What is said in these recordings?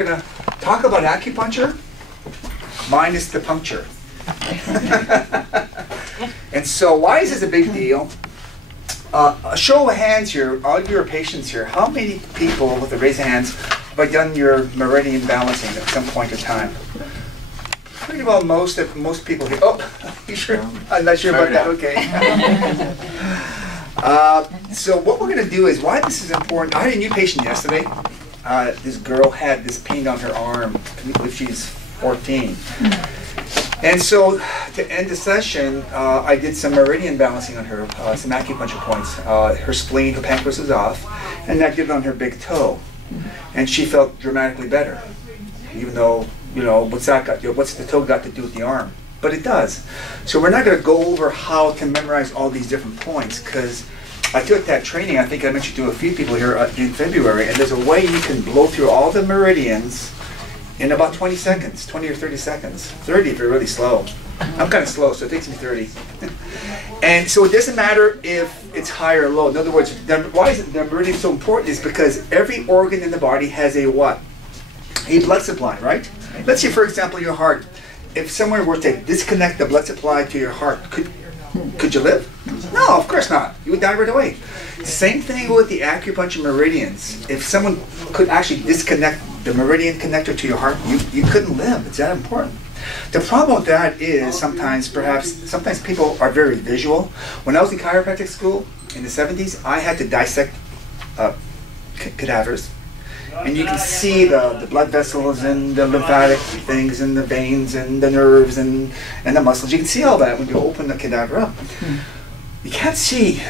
we're going to talk about acupuncture minus the puncture. And so why is this a big deal? A show of hands here, all your patients here, how many people with a raise of hands have done your meridian balancing at some point in time? Pretty well most people here. Oh, you sure? I'm not sure about that, okay. So what we're going to do is, why this is important, I had a new patient yesterday. This girl had this pain on her arm, I believe she's 14. And so, to end the session, I did some meridian balancing on her, some acupuncture points. Her spleen, her pancreas is off, and I did it on her big toe. And she felt dramatically better, even though, you know, what's the toe got to do with the arm? But it does. So we're not going to go over how to memorize all these different points, because I took that training, I think I mentioned to a few people here in February, and there's a way you can blow through all the meridians in about 20 seconds, 20 or 30 seconds. 30 if you're really slow. I'm kind of slow, so it takes me 30. And so it doesn't matter if it's high or low. In other words, why is the meridian so important is because every organ in the body has a what? A blood supply, right? Let's say, for example, your heart. If someone were to disconnect the blood supply to your heart, could you live? No, of course not. You would die right away. Same thing with the acupuncture meridians. If someone could actually disconnect the meridian connector to your heart, you couldn't live. It's that important. The problem with that is sometimes people are very visual. When I was in chiropractic school in the 70s, I had to dissect cadavers. And you can see the blood vessels and the lymphatic things and the veins and the nerves and the muscles. You can see all that when you open the cadaver up. You can't see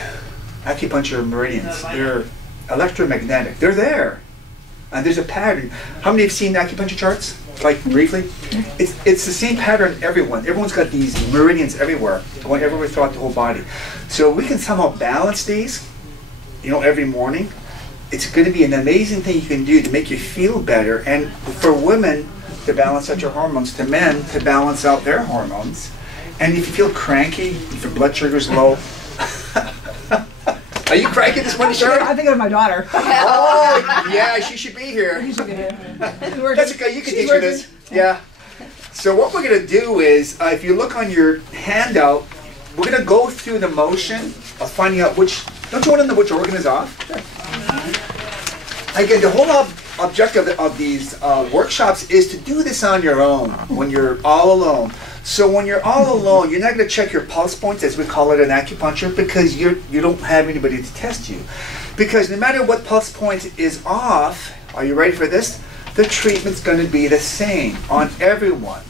acupuncture meridians. They're electromagnetic. They're there. And there's a pattern. How many have seen acupuncture charts? Like briefly? It's the same pattern everyone. Everyone's got these meridians everywhere, going everywhere throughout the whole body. So we can somehow balance these, you know, every morning. It's going to be an amazing thing you can do to make you feel better, and for women to balance out your hormones, to men to balance out their hormones. And if you feel cranky, if your blood sugar's low, are you cranky this morning, Sharon? I think of my daughter. Oh, yeah, she should be here. You should be here. That's okay, you can teach her this. Yeah. So what we're going to do is, if you look on your handout, we're going to go through the motion of finding out which, don't you want to know which organ is off? Sure. Again, the whole objective of these workshops is to do this on your own, when you're all alone. So when you're all alone, you're not going to check your pulse points, as we call it in acupuncture, because you don't have anybody to test you. Because no matter what pulse point is off, are you ready for this? The treatment's going to be the same on everyone.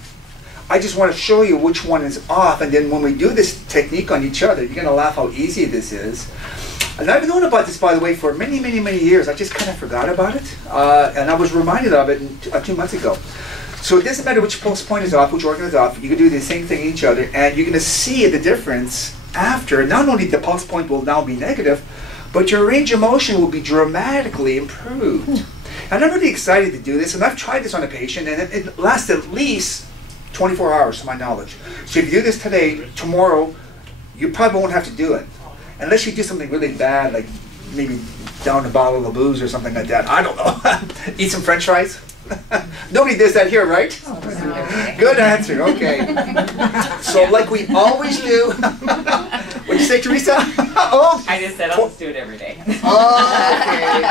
I just want to show you which one is off, and then when we do this technique on each other, you're going to laugh how easy this is. And I've known about this, by the way, for many, many, many years. I just kind of forgot about it, and I was reminded of it 2 months ago. So it doesn't matter which pulse point is off, which organ is off. You can do the same thing in each other, and you're going to see the difference after. Not only the pulse point will now be negative, but your range of motion will be dramatically improved. And I'm really excited to do this, and I've tried this on a patient, and it lasts at least 24 hours, to my knowledge. So if you do this today, tomorrow, you probably won't have to do it. Unless you do something really bad, like maybe down a bottle of booze or something like that. I don't know. Eat some French fries. Nobody does that here, right? Good answer, okay. So like we always do. What'd you say, Teresa? Oh, I just said I'll just do it every day. Okay.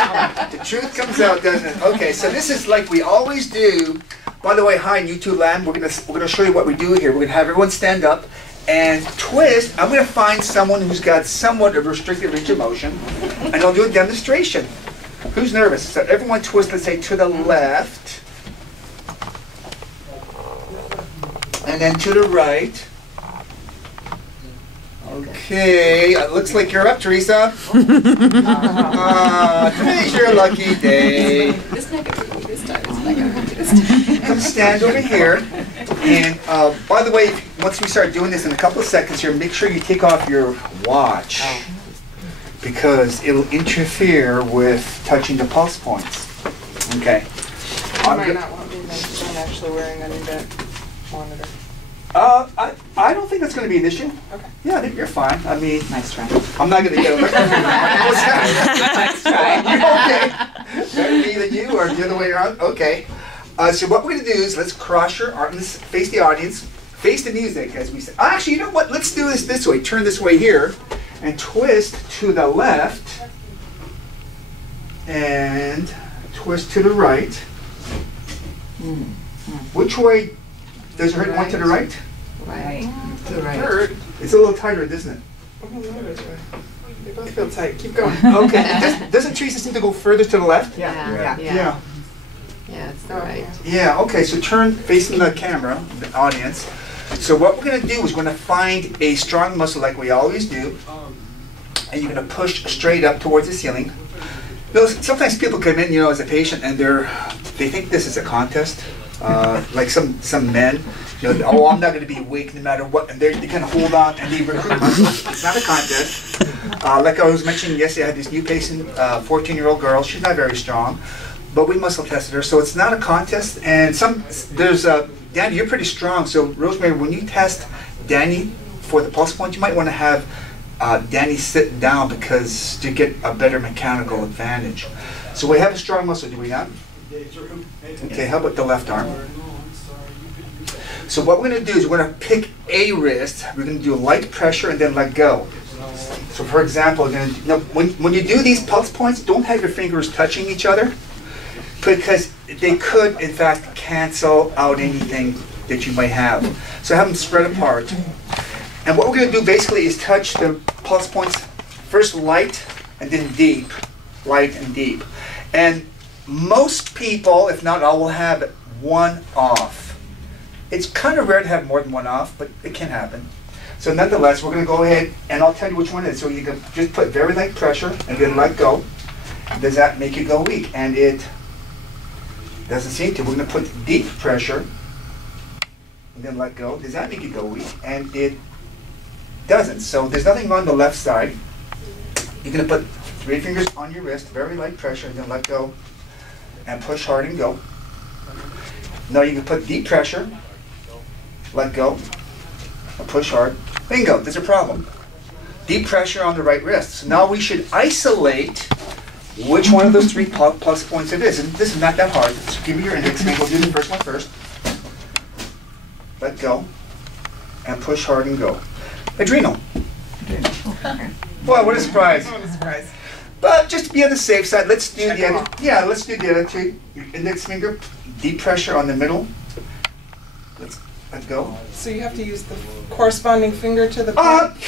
The truth comes out, doesn't it? Okay, so this is like we always do. By the way, hi, YouTube land. We're gonna show you what we do here. We're gonna have everyone stand up and twist. I'm going to find someone who's got somewhat of restricted range of motion, and I'll do a demonstration. Who's nervous? So everyone twist, let's say, to the left, and then to the right. Okay, it looks like you're up, Teresa. Today's your lucky day. It's not going to be this time. It's not going to be this time. Come stand over here. And by the way, once we start doing this in a couple of seconds here, make sure you take off your watch, because it'll interfere with touching the pulse points. Okay. You might not want me to I'm actually wearing a new monitor. I don't think that's going to be an issue. Okay. Yeah, I think you're fine. I mean, Nice try. I'm not going to get over. Nice try. Okay. Better me than you, or the other way around. Okay. So what we're going to do is let's cross your arms, face the audience, face the music, as we say. Actually, you know what? Let's do this way. Turn this way here, and twist to the left, and twist to the right. Which way does it hurt? One to the right? Right. To the right. It's a little tighter, isn't it? They both feel tight. Keep going. Okay. Doesn't Teresa seem to go further to the left? Yeah. Yeah, it's the right. Yeah, okay, so turn facing the camera, the audience. So what we're going to do is we're going to find a strong muscle like we always do, and you're going to push straight up towards the ceiling. You know, sometimes people come in, as a patient, and they think this is a contest. Like some men, oh, I'm not going to be weak no matter what, and they kind of hold on and they recruit muscle. It's not a contest. Like I was mentioning yesterday, I had this new patient, 14-year-old girl. She's not very strong, but we muscle tested her, so it's not a contest. And there's Danny, you're pretty strong, so Rosemary, when you test Danny for the pulse point, you might want to have Danny sit down because to get a better mechanical advantage. So we have a strong muscle, do we not? Okay, how about the left arm? So what we're going to do is we're going to pick a wrist. We're going to do light pressure and then let go. So for example, when you do these pulse points, don't have your fingers touching each other, because they could, in fact, cancel out anything that you might have. So have them spread apart. And what we're going to do basically is touch the pulse points first light and then deep, light and deep. And most people, if not all, will have one off. It's kind of rare to have more than one off, but it can happen. So nonetheless, we're going to go ahead and I'll tell you which one it is. So you can just put very light pressure and then let go. Does that make you go weak? And it doesn't seem to. We're going to put deep pressure and then let go. Does that make you go weak? And it doesn't. So there's nothing on the left side. You're going to put 3 fingers on your wrist, very light pressure, and then let go and push hard and go. Now you can put deep pressure, let go, and push hard. Bingo, there's a problem. Deep pressure on the right wrist. So now we should isolate which one of those 3 plus points it is. And this is not that hard. So give me your index finger. We'll do the first one first. Let go, and push hard and go. Adrenal. Boy, what a surprise. What a surprise. But just to be on the safe side, let's do Check the them other. off. Yeah, let's do the other 2. Your index finger, deep pressure on the middle. Let's let go. So you have to use the corresponding finger to the Uh, point?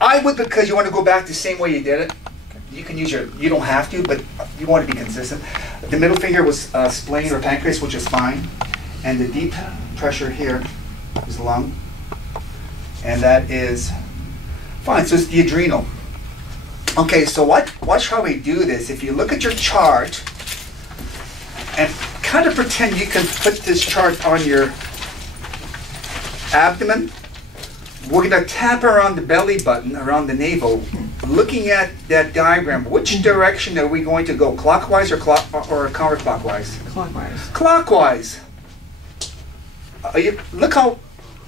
I would, because you want to go back the same way you did it. You can use you don't have to, but you want to be consistent. The middle finger was spleen or pancreas, which is fine. And the deep pressure here is lung. And that is fine. So it's the adrenal. Okay, so watch how we do this. If you look at your chart and kind of pretend you can put this chart on your abdomen, we're going to tap around the belly button, around the navel, looking at that diagram. Which direction are we going to go, clockwise or counterclockwise? Clockwise. Clockwise. Look how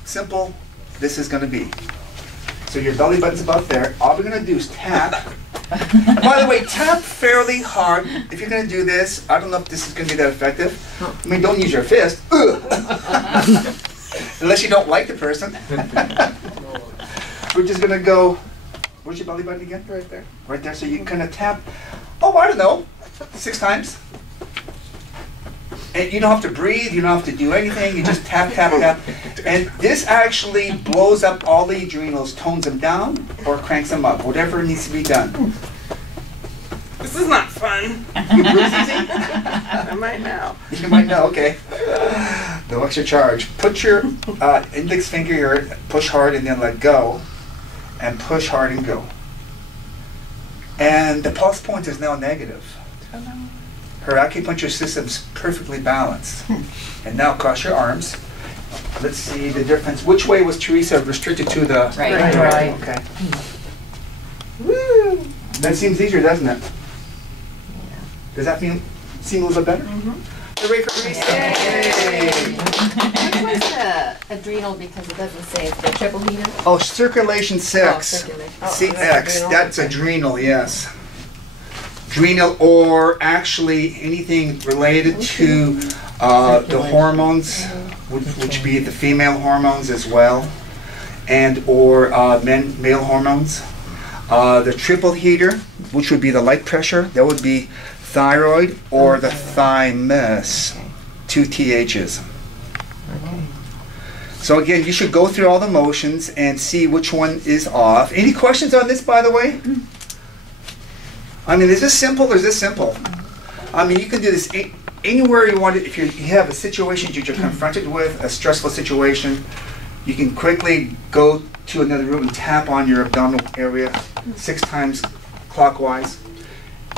simple this is going to be. So your belly button's about there. All we're going to do is tap. By the way, tap fairly hard. If you're going to do this, I don't know if this is going to be that effective. I mean, don't use your fist. Unless you don't like the person. We're just going to go, where's your belly button again? Right there. Right there. So you kind of tap, I don't know, 6 times. And you don't have to breathe, you don't have to do anything, you just tap, tap, tap. And this actually blows up all the adrenals, tones them down, or cranks them up, whatever needs to be done. This is not fun. Bruce easy? I might now. You might know, okay. No extra charge. Put your index finger here, push hard and then let go, and push hard and go. And the pulse point is now negative. Her acupuncture system's perfectly balanced. And now cross your arms. Let's see the difference. Which way was Teresa restricted to the Right. Okay. Woo! That seems easier, doesn't it? Does that seem a little bit better? Hooray for Teresa! Yay! Which one's the adrenal, because it doesn't say it's the triple heater? Oh, circulation 6. Oh, circulation. Oh, CX, that's adrenal, yes. Adrenal, or actually anything related to The hormones, which be the female hormones as well, and or male hormones. The triple heater, which would be the light pressure, that would be thyroid or the thymus, 2 THs. So again, you should go through all the motions and see which one is off. Any questions on this, by the way? I mean, is this simple or is this simple? I mean, you can do this anywhere you want it. If you have a situation that you're confronted with, a stressful situation, you can quickly go to another room and tap on your abdominal area 6 times clockwise.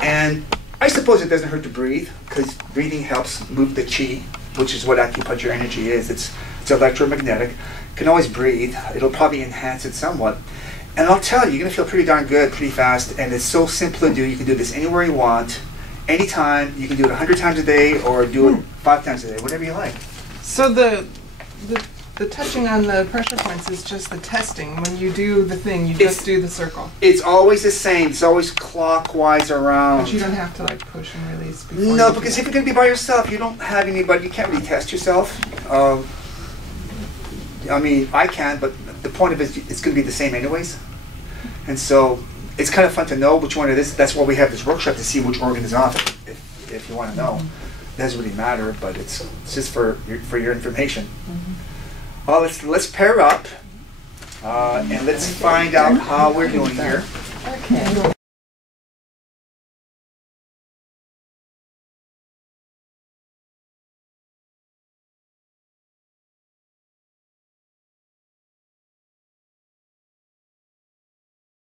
And I suppose it doesn't hurt to breathe, because breathing helps move the chi, which is what acupuncture energy is. It's electromagnetic. You can always breathe. It'll probably enhance it somewhat. And I'll tell you, you're going to feel pretty darn good pretty fast, and it's so simple to do. You can do this anywhere you want, anytime. You can do it 100 times a day or do it 5 times a day, whatever you like. So the touching on the pressure points is just the testing. When you do the thing, you just do the circle. It's always the same. It's always clockwise around. But you don't have to like push and release before. No, because if you're going to be by yourself, you don't have anybody. You can't really test yourself. I mean, I can, but the point of it is it's going to be the same anyways. And so it's kind of fun to know which one it is. That's why we have this workshop, to see which organ is off, if you want to know. It doesn't really matter, but it's just for your information. Well, let's pair up and let's find out how we're doing here. Okay.